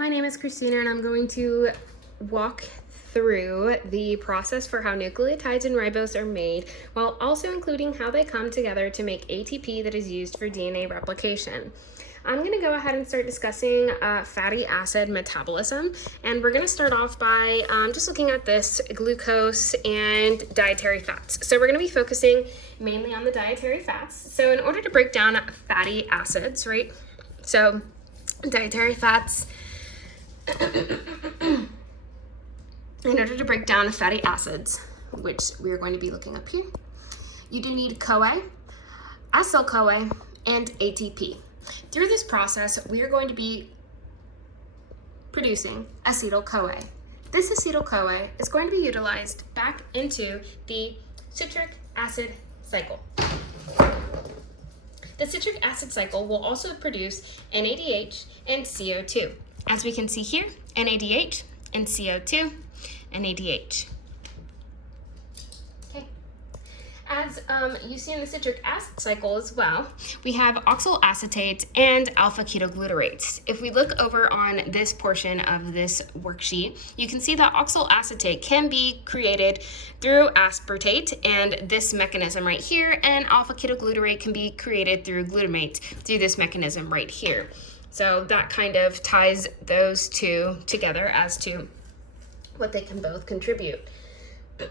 My name is Christina and I'm going to walk through the process for how nucleotides and ribose are made, while also including how they come together to make ATP that is used for DNA replication. I'm going to go ahead and start discussing fatty acid metabolism, and we're going to start off by just looking at this glucose and dietary fats. So we're going to be focusing mainly on the dietary fats. So in order to break down fatty acids, right? So dietary fats, in order to break down fatty acids, which we are going to be looking up here, you do need CoA, acyl-CoA, and ATP. Through this process, we are going to be producing acetyl-CoA. This acetyl-CoA is going to be utilized back into the citric acid cycle. The citric acid cycle will also produce NADH and CO2. As we can see here, NADH and CO2, NADH. Okay. As you see in the citric acid cycle as well, we have oxyl acetate and alpha ketoglutarate. If we look over on this portion of this worksheet, you can see that oxyl acetate can be created through aspartate and this mechanism right here, and alpha ketoglutarate can be created through glutamate through this mechanism right here. So that kind of ties those two together as to what they can both contribute. Now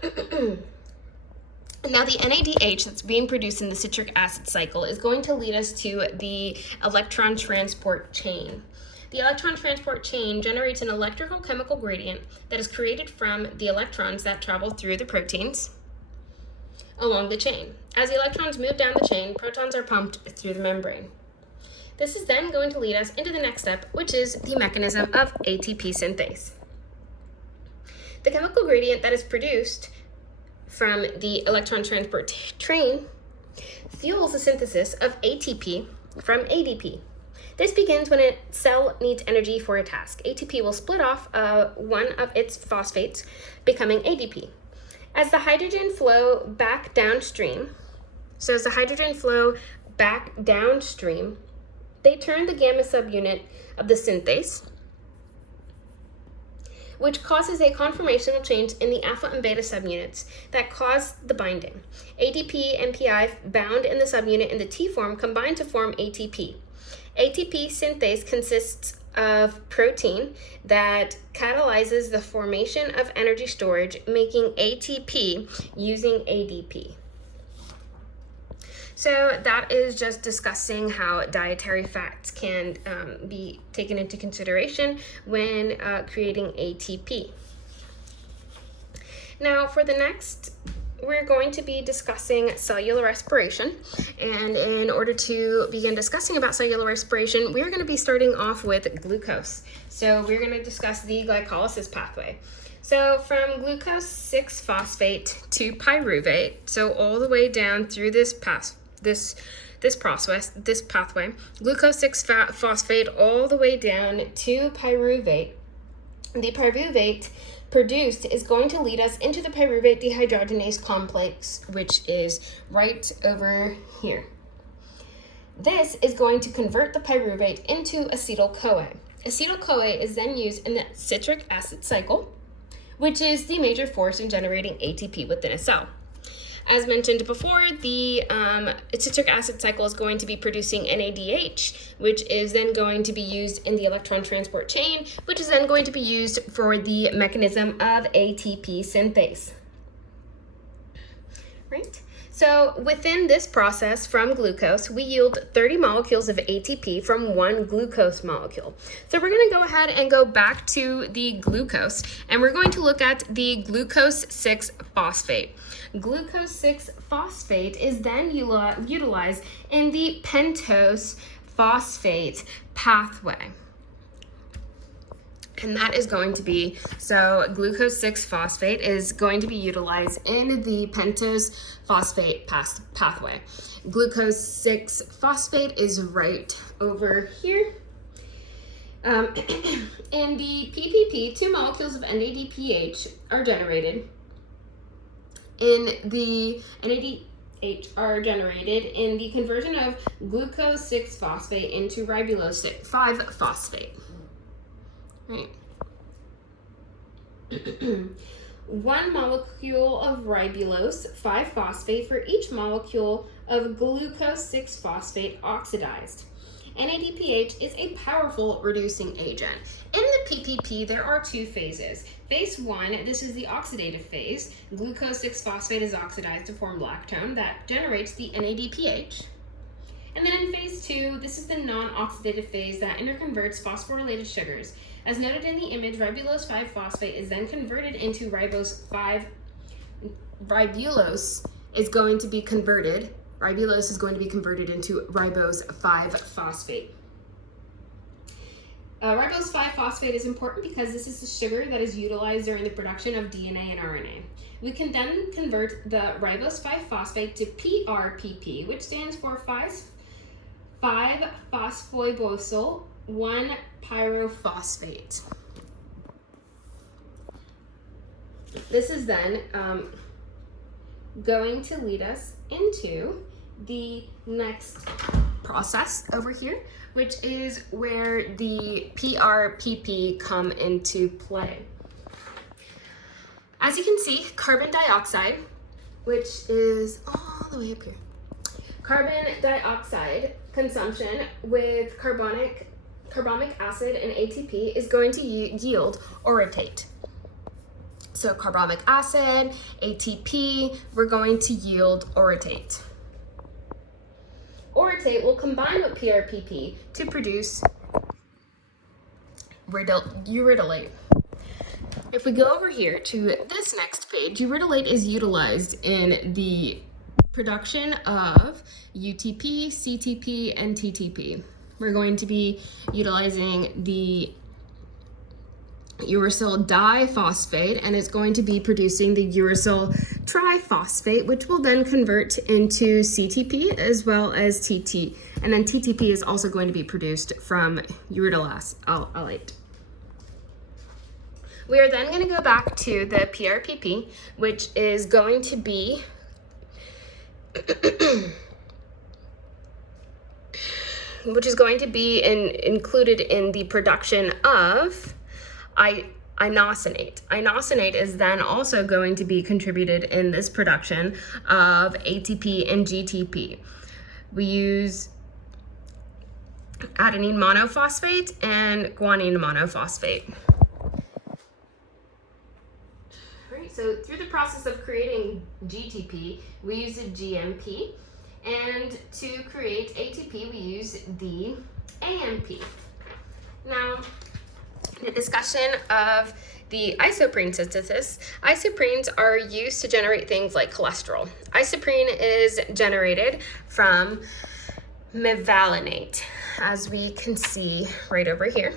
the NADH that's being produced in the citric acid cycle is going to lead us to the electron transport chain. The electron transport chain generates an electrical chemical gradient that is created from the electrons that travel through the proteins along the chain. As the electrons move down the chain, protons are pumped through the membrane. This is then going to lead us into the next step, which is the mechanism of ATP synthase. The chemical gradient that is produced from the electron transport train fuels the synthesis of ATP from ADP. This begins when a cell needs energy for a task. ATP will split off one of its phosphates, becoming ADP. As the hydrogen flow back downstream, they turn the gamma subunit of the synthase, which causes a conformational change in the alpha and beta subunits that cause the binding. ADP and PI bound in the subunit in the T form combine to form ATP. ATP synthase consists of protein that catalyzes the formation of energy storage, making ATP using ADP. So that is just discussing how dietary fats can be taken into consideration when creating ATP. Now for the next, we're going to be discussing cellular respiration. And in order to begin discussing about cellular respiration, we're going to be starting off with glucose. So we're going to discuss the glycolysis pathway. So from glucose 6-phosphate to pyruvate, so all the way down through this pathway, glucose 6-phosphate all the way down to pyruvate. The pyruvate produced is going to lead us into the pyruvate dehydrogenase complex, which is right over here. This is going to convert the pyruvate into acetyl-CoA. Acetyl-CoA is then used in the citric acid cycle, which is the major force in generating ATP within a cell. As mentioned before, the citric acid cycle is going to be producing NADH, which is then going to be used in the electron transport chain, which is then going to be used for the mechanism of ATP synthase. Right? So within this process from glucose, we yield 30 molecules of ATP from one glucose molecule. So we're going to go ahead and go back to the glucose, and we're going to look at the glucose 6-phosphate. Glucose 6-phosphate is then utilized in the pentose phosphate pathway. And that is going to be, so glucose 6-phosphate is going to be utilized in the pentose phosphate pathway. Glucose 6-phosphate is right over here. In the PPP, 2 molecules of NADPH are generated. In the NADH are generated in the conversion of glucose 6-phosphate into ribulose 5-phosphate. Right. 1 molecule of ribulose 5-phosphate for each molecule of glucose 6-phosphate oxidized. NADPH is a powerful reducing agent. In the PPP, there are 2 phases. Phase 1, this is the oxidative phase. Glucose 6-phosphate is oxidized to form lactone that generates the NADPH. And then in phase 2, this is the non-oxidative phase that interconverts phosphorylated sugars. As noted in the image, ribulose 5-phosphate is then converted into ribulose is going to be converted into ribose 5-phosphate. Ribose 5-phosphate is important because this is the sugar that is utilized during the production of DNA and RNA. We can then convert the ribose 5-phosphate to PRPP, which stands for 5-phosphoibosyl 1-pyrophosphate. This is then going to lead us into the next process over here, which is where the PRPP come into play. As you can see, carbon dioxide, which is all the way up here, carbon dioxide consumption with carbonic acid and ATP is going to yield orotate. So carbonic acid, ATP, we're going to yield orotate. Orotate will combine with PRPP to produce uridylate. If we go over here to this next page, uridylate is utilized in the production of UTP, CTP, and TTP. We're going to be utilizing the uracil diphosphate, and it's going to be producing the uracil triphosphate, which will then convert into CTP as well as TT. And then TTP is also going to be produced from uridylalate. We are then going to go back to the PRPP, which is going to be included in the production of inosinate. Inosinate is then also going to be contributed in this production of ATP and GTP. We use adenine monophosphate and guanine monophosphate. So through the process of creating GTP, we use a GMP, and to create ATP, we use the AMP. Now, the discussion of the isoprene synthesis. Isoprenes are used to generate things like cholesterol. Isoprene is generated from mevalonate, as we can see right over here.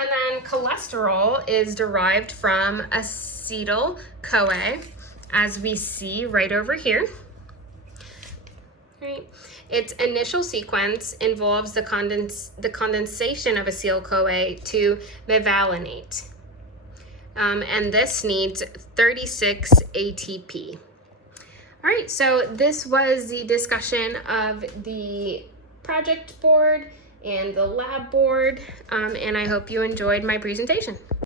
And then cholesterol is derived from acetyl-CoA, as we see right over here. Right. Its initial sequence involves the condensation of acetyl-CoA to mevalonate. And this needs 36 ATP. All right, so this was the discussion of the project board and the lab board, and I hope you enjoyed my presentation.